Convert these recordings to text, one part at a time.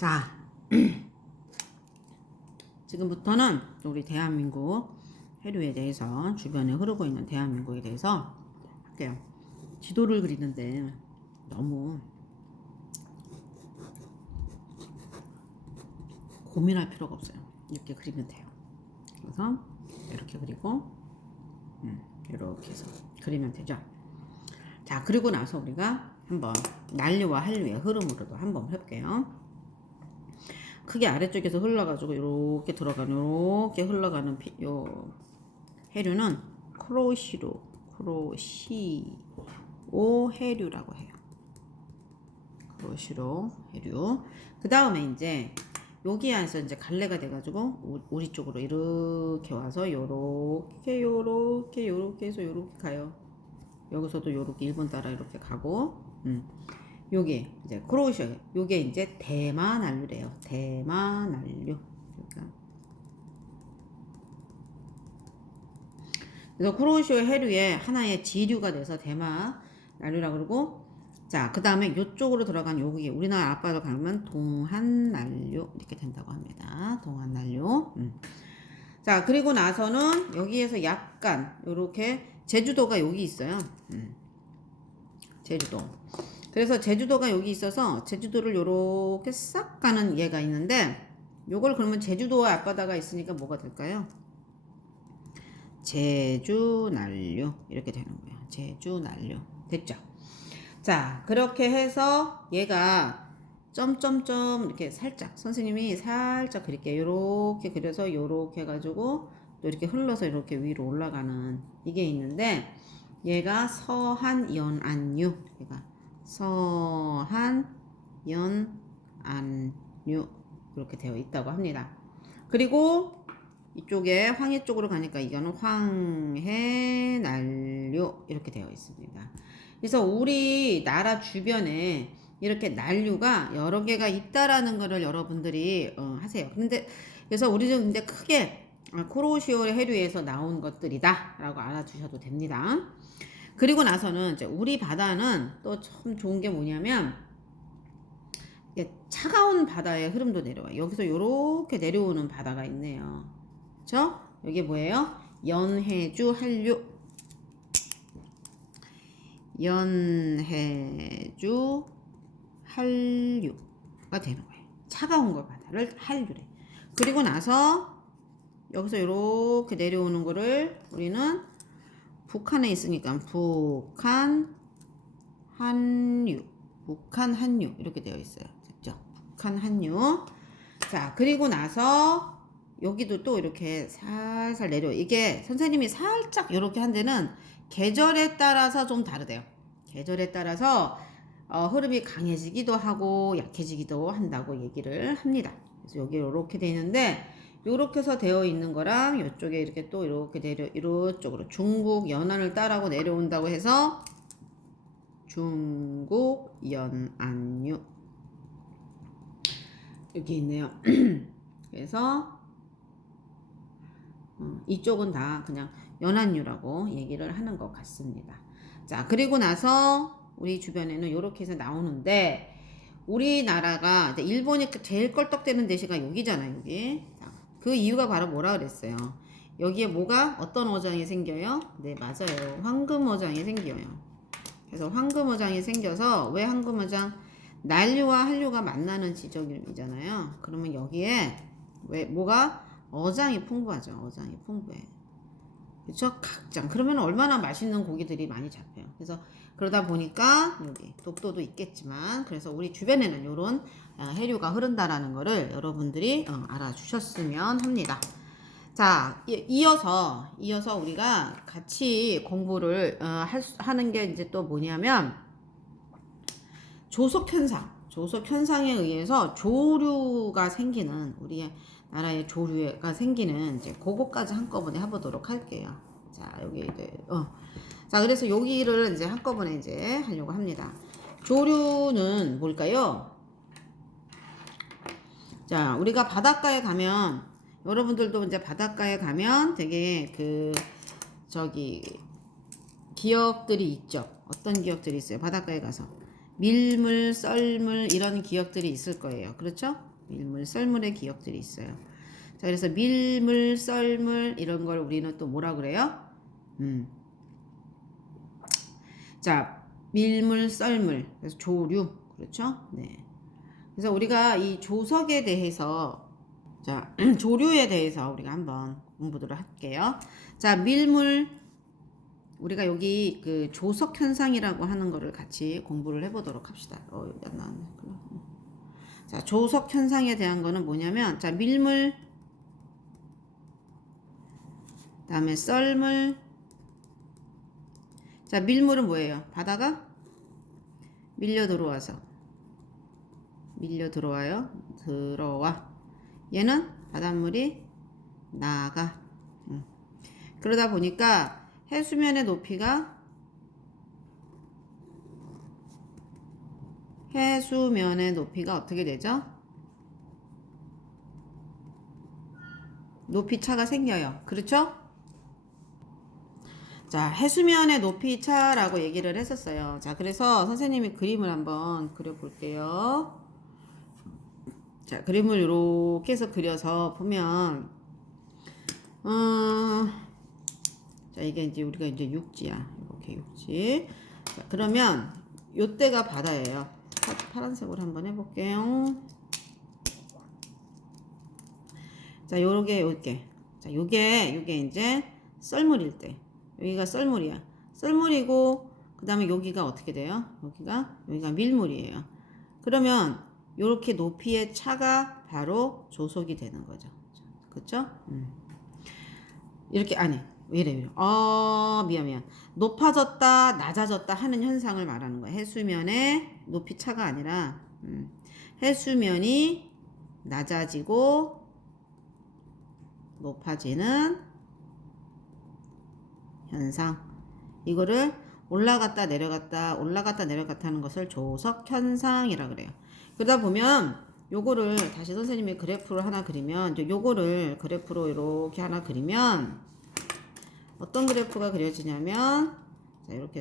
자, 지금부터는 우리 대한민국 해류에 대해서, 주변에 흐르고 있는 대한민국에 대해서 할게요. 지도를 그리는데 너무 고민할 필요가 없어요. 이렇게 그리면 돼요. 그래서 이렇게 그리고 이렇게 해서 그리면 되죠. 자, 그리고 나서 우리가 한번 난류와 한류의 흐름으로도 한번 해볼게요. 크게 아래쪽에서 흘러가지고 이렇게 들어가는, 이렇게 흘러가는 요 해류는 크로시오 해류라고 해요. 크로시오 해류. 그 다음에 이제 여기 안에서 이제 갈래가 돼가지고 우리 쪽으로 이렇게 와서 요렇게 해서 요렇게 가요. 여기서도 요렇게 일본 따라 이렇게 가고, 요게 이제 크로시아, 요게 이제 대만한류래요. 대만한류. 그래서 크로시아 해류의 하나의 지류가 돼서 대만난류라고 그러고, 자, 그 다음에 요쪽으로 들어간 여기 우리나라 앞바다로 가면 동한난류 이렇게 된다고 합니다. 동한난류. 자, 그리고 나서는 여기에서 약간 요렇게 제주도가 여기 있어요. 제주도. 그래서 제주도가 여기 있어서 제주도를 요렇게 싹 가는 얘가 있는데, 요걸 그러면 제주도와 앞바다가 있으니까 뭐가 될까요? 제주난류 이렇게 되는 거예요. 제주난류. 됐죠? 자, 그렇게 해서 얘가 점점점 이렇게 살짝, 선생님이 살짝 그릴게요. 요렇게 그려서 요렇게 해가지고 또 이렇게 흘러서 이렇게 위로 올라가는 이게 있는데, 얘가 서한연안류, 얘가 서한연안류 이렇게 되어 있다고 합니다. 그리고 이쪽에 황해 쪽으로 가니까 이거는 황해난류 이렇게 되어 있습니다. 그래서 우리나라 주변에 이렇게 난류가 여러 개가 있다라는 거를 여러분들이 하세요. 근데 그래서 우리는 근데 크게 크로시오 해류에서 나온 것들이다 라고 알아두셔도 됩니다. 그리고 나서는 이제 우리 바다는 또 참 좋은 게 뭐냐면, 차가운 바다의 흐름도 내려와요. 여기서 요렇게 내려오는 바다가 있네요. 그쵸? 여기 뭐예요? 연해주 한류. 연해주 한류가 되는 거예요. 차가운 걸 바다를 한류래. 그리고 나서 여기서 이렇게 내려오는 거를 우리는 북한에 있으니까 북한 한류 이렇게 되어 있어요. 됐죠? 북한 한류. 자, 그리고 나서 여기도 또 이렇게 살살 내려. 이게 선생님이 살짝 이렇게 한 데는 계절에 따라서 좀 다르대요. 계절에 따라서 흐름이 강해지기도 하고 약해지기도 한다고 얘기를 합니다. 그래서 여기 이렇게 되어 있는데, 이렇게 해서 되어 있는 거랑 이쪽에 이렇게 또 이렇게 이쪽으로 중국 연안을 따라고 내려온다고 해서 중국 연안류 여기 있네요. 그래서 이쪽은 다 그냥 연안류라고 얘기를 하는 것 같습니다. 자, 그리고 나서 우리 주변에는 이렇게 해서 나오는데, 우리나라가 이제 일본이 제일 껄떡대는 대시가 여기잖아요. 여기. 자, 그 이유가 바로 뭐라 그랬어요? 여기에 뭐가 어떤 어장이 생겨요? 네, 맞아요. 황금어장이 생겨요. 그래서 황금어장이 생겨서, 왜 황금어장? 난류와 한류가 만나는 지점이잖아요. 그러면 여기에 왜 뭐가 어장이 풍부하죠. 어장이 풍부해. 그쵸? 각장. 그러면 얼마나 맛있는 고기들이 많이 잡혀요. 그래서 그러다 보니까 여기 독도도 있겠지만, 그래서 우리 주변에는 이런 해류가 흐른다라는 거를 여러분들이 알아주셨으면 합니다. 자, 이어서 우리가 같이 공부를 하는 게 이제 또 뭐냐면, 조석현상에 의해서 조류가 생기는, 우리의 나라의 조류가 생기는 이제 그거까지 한꺼번에 해보도록 할게요. 자, 여기 이제 자, 그래서 여기를 이제 한꺼번에 이제 하려고 합니다. 조류는 뭘까요? 자, 우리가 바닷가에 가면, 여러분들도 이제 바닷가에 가면 되게 기억들이 있죠. 어떤 기억들이 있어요? 바닷가에 가서 밀물, 썰물 이런 기억들이 있을 거예요. 그렇죠? 밀물, 썰물의 기억들이 있어요. 자, 그래서 밀물, 썰물 이런 걸 우리는 또 뭐라 그래요? 자, 밀물, 썰물. 그래서 조류. 그렇죠? 네. 그래서 우리가 이 조석에 대해서 자, 조류에 대해서 우리가 한번 공부를 할게요. 자, 밀물 우리가 여기 그 조석 현상이라고 하는 거를 같이 공부를 해보도록 합시다. 여기 안 나왔네. 자, 조석 현상에 대한 거는 뭐냐면, 자, 밀물, 그다음에 썰물. 자, 밀물은 뭐예요? 바다가 밀려 들어와서 밀려 들어와요. 들어와. 얘는 바닷물이 나가. 그러다 보니까 해수면의 높이가 어떻게 되죠? 높이 차가 생겨요. 그렇죠? 자, 해수면의 높이 차라고 얘기를 했었어요. 자, 그래서 선생님이 그림을 한번 그려볼게요. 자, 그림을 이렇게 해서 그려서 보면, 자, 이게 이제 우리가 이제 육지야. 이렇게 육지. 자, 그러면 요때가 바다예요. 파란색으로 한번 해볼게요. 자, 요게. 자, 요게 이제 썰물일 때. 여기가 썰물이야. 썰물이고, 그 다음에 여기가 어떻게 돼요? 여기가 밀물이에요. 그러면 요렇게 높이의 차가 바로 조속이 되는 거죠. 그쵸? 이렇게, 아니, 왜 이래. 미안. 높아졌다, 낮아졌다 하는 현상을 말하는 거야. 해수면의 높이 차가 아니라, 해수면이 낮아지고, 높아지는 현상. 이거를 올라갔다 내려갔다 하는 것을 조석 현상이라 그래요. 그러다 보면 요거를 다시 선생님이 그래프를 하나 그리면 요거를 그래프로 이렇게 하나 그리면 어떤 그래프가 그려지냐면 자, 이렇게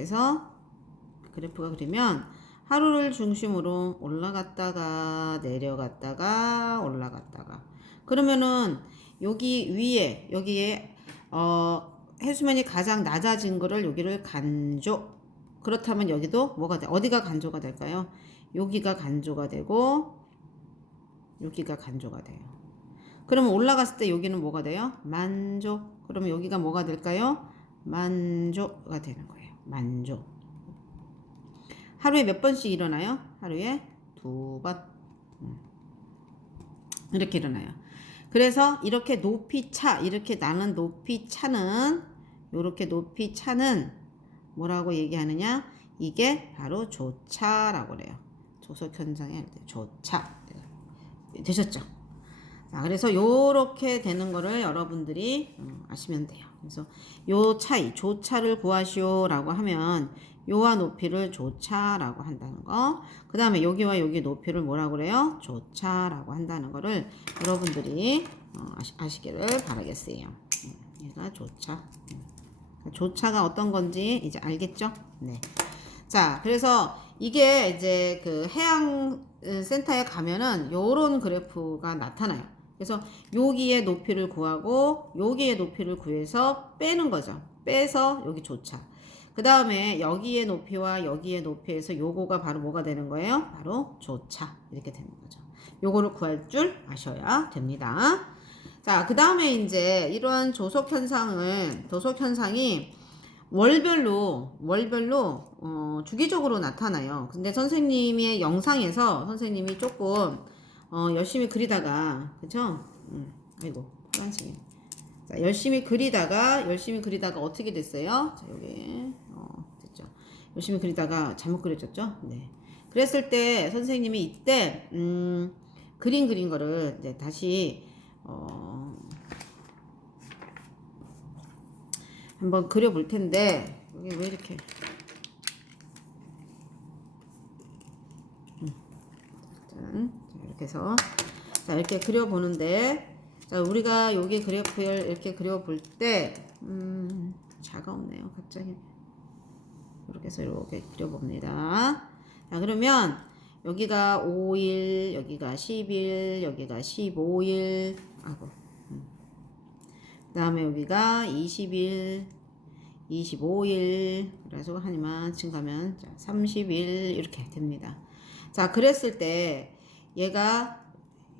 해서 그래프가 그리면 하루를 중심으로 올라갔다가 내려갔다가 올라갔다가 그러면은 여기 위에 여기에 해수면이 가장 낮아진 거를 여기를 간조. 그렇다면 여기도 뭐가 돼? 어디가 간조가 될까요? 여기가 간조가 되고 여기가 간조가 돼요. 그러면 올라갔을 때 여기는 뭐가 돼요? 만조. 그러면 여기가 뭐가 될까요? 만조가 되는 거예요. 만조. 하루에 몇 번씩 일어나요? 하루에 2번. 이렇게 일어나요. 그래서 이렇게 이렇게 나는 높이 차는 뭐라고 얘기하느냐? 이게 바로 조차라고 그래요. 조석 현상이 할 때 조차. 되셨죠? 자, 그래서 요렇게 되는 거를 여러분들이 아시면 돼요. 그래서 요 차이, 조차를 구하시오라고 하면 요와 높이를 조차라고 한다는 거. 그 다음에 여기와 여기 높이를 뭐라고 그래요? 조차라고 한다는 거를 여러분들이 아시기를 바라겠어요. 얘가 조차. 조차가 어떤 건지 이제 알겠죠? 네. 자, 그래서 이게 이제 그 해양센터에 가면은 요런 그래프가 나타나요. 그래서 여기에 높이를 구하고 여기에 높이를 구해서 빼는 거죠. 빼서 여기 조차. 그 다음에 여기의 높이와 여기의 높이에서 요거가 바로 뭐가 되는 거예요? 바로 조차. 이렇게 되는 거죠. 요거를 구할 줄 아셔야 됩니다. 자, 그 다음에 이제 이러한 조속 현상이 월별로 주기적으로 나타나요. 근데 선생님의 영상에서 선생님이 조금 열심히 그리다가 그쵸? 아이고 파란색이. 자, 열심히 그리다가 어떻게 됐어요? 자, 여기 됐죠. 열심히 그리다가 잘못 그려졌죠? 네. 그랬을 때 선생님이 이때 그린 거를 이제 다시 한번 그려볼 텐데 여기 왜 이렇게 이렇게 해서 자 이렇게 그려보는데 자 우리가 여기 그래프를 이렇게 그려볼 때 자가 없네요 갑자기 이렇게 해서 이렇게 그려봅니다. 자, 그러면 여기가 5일, 여기가 10일, 여기가 15일, 아이고. 그 다음에 여기가 20일, 25일, 그래서 한 이만큼 가면 30일 이렇게 됩니다. 자, 그랬을 때 얘가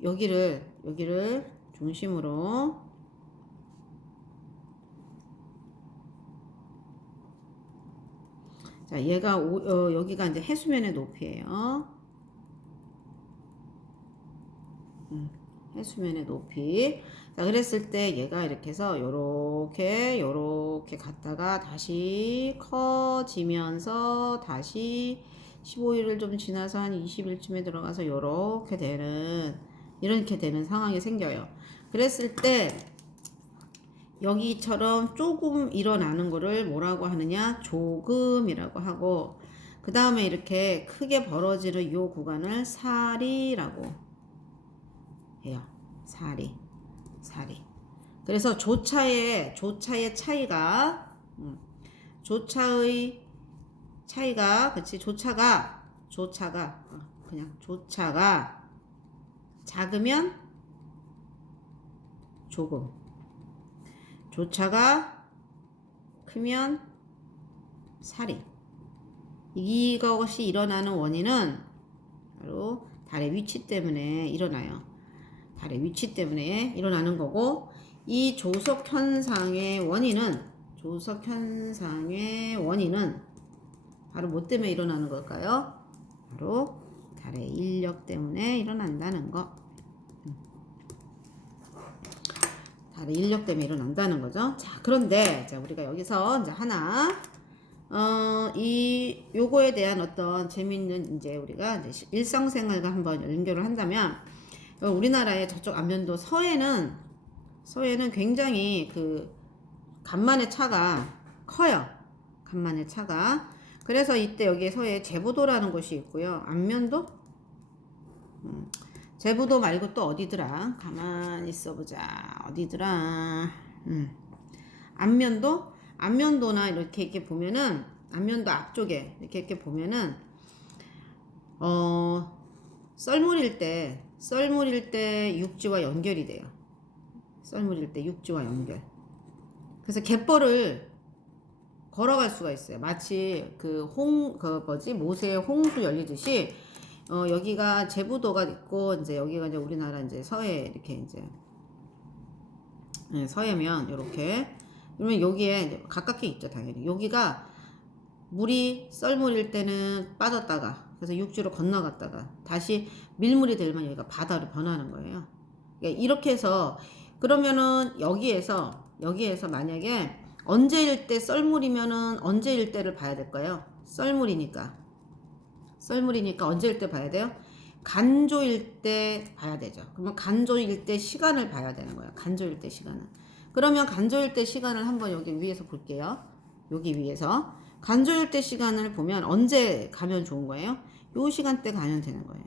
여기를 중심으로 자, 얘가 여기가 이제 해수면의 높이예요. 해수면의 높이. 자, 그랬을 때 얘가 이렇게 해서 요렇게 갔다가 다시 커지면서 다시 15일을 좀 지나서 한 20일쯤에 들어가서 이렇게 되는 상황이 생겨요. 그랬을 때 여기처럼 조금 일어나는 거를 뭐라고 하느냐? 조금이라고 하고, 그 다음에 이렇게 크게 벌어지는 이 구간을 사리라고 해요. 사리. 그래서 조차의 차이가, 조차의 차이가, 그치? 조차가, 그냥 조차가 작으면 조금, 조차가 크면 사리. 이것이 일어나는 원인은 바로 달의 위치 때문에 일어나요. 달의 위치 때문에 일어나는 거고, 이 조석 현상의 원인은 바로 뭐 때문에 일어나는 걸까요? 바로 달의 인력 때문에 일어난다는 거. 달의 인력 때문에 일어난다는 거죠. 자, 그런데 자, 우리가 여기서 이제 하나 요거에 대한 어떤 재미있는 이제 우리가 이제 일상생활과 한번 연결을 한다면, 우리나라의 저쪽 안면도 서해는 굉장히 그 간만의 차가 커요. 간만의 차가. 그래서 이때 여기 서해에 제부도라는 곳이 있고요. 안면도? 제부도 말고 또 어디더라? 가만히 있어보자. 어디더라? 안면도나 이렇게 보면은, 안면도 앞쪽에 이렇게 보면은, 썰물일 때 육지와 연결이 돼요. 썰물일 때 육지와 연결. 그래서 갯벌을 걸어갈 수가 있어요. 마치 모세의 홍수 열리듯이, 여기가 제부도가 있고, 이제 여기가 이제 우리나라 이제 서해, 이렇게 이제, 서해면, 요렇게. 그러면 여기에 이제 가깝게 있죠, 당연히. 여기가 물이 썰물일 때는 빠졌다가, 그래서 육지로 건너갔다가, 다시 밀물이 되면 여기가 바다로 변하는 거예요. 그러니까 이렇게 해서, 그러면은 여기에서 만약에 언제일 때 썰물이면은 언제일 때를 봐야 될까요? 썰물이니까 언제일 때 봐야 돼요? 간조일 때 봐야 되죠. 그러면 간조일 때 시간을 봐야 되는 거예요. 간조일 때 시간을. 그러면 간조일 때 시간을 한번 여기 위에서 볼게요. 여기 위에서 간조일 때 시간을 보면 언제 가면 좋은 거예요? 요 시간대 가면 되는 거예요.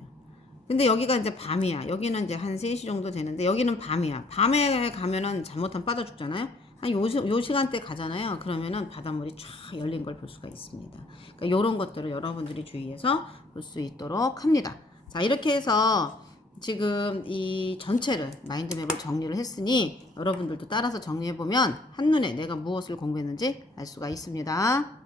근데 여기가 이제 밤이야. 여기는 이제 한 3시 정도 되는데 여기는 밤이야. 밤에 가면은 잘못하면 빠져 죽잖아요. 한 요 시간대 가잖아요. 그러면은 바닷물이 쫙 열린 걸 볼 수가 있습니다. 그러니까 요런 것들을 여러분들이 주의해서 볼 수 있도록 합니다. 자, 이렇게 해서 지금 이 전체를 마인드맵을 정리를 했으니 여러분들도 따라서 정리해보면 한눈에 내가 무엇을 공부했는지 알 수가 있습니다.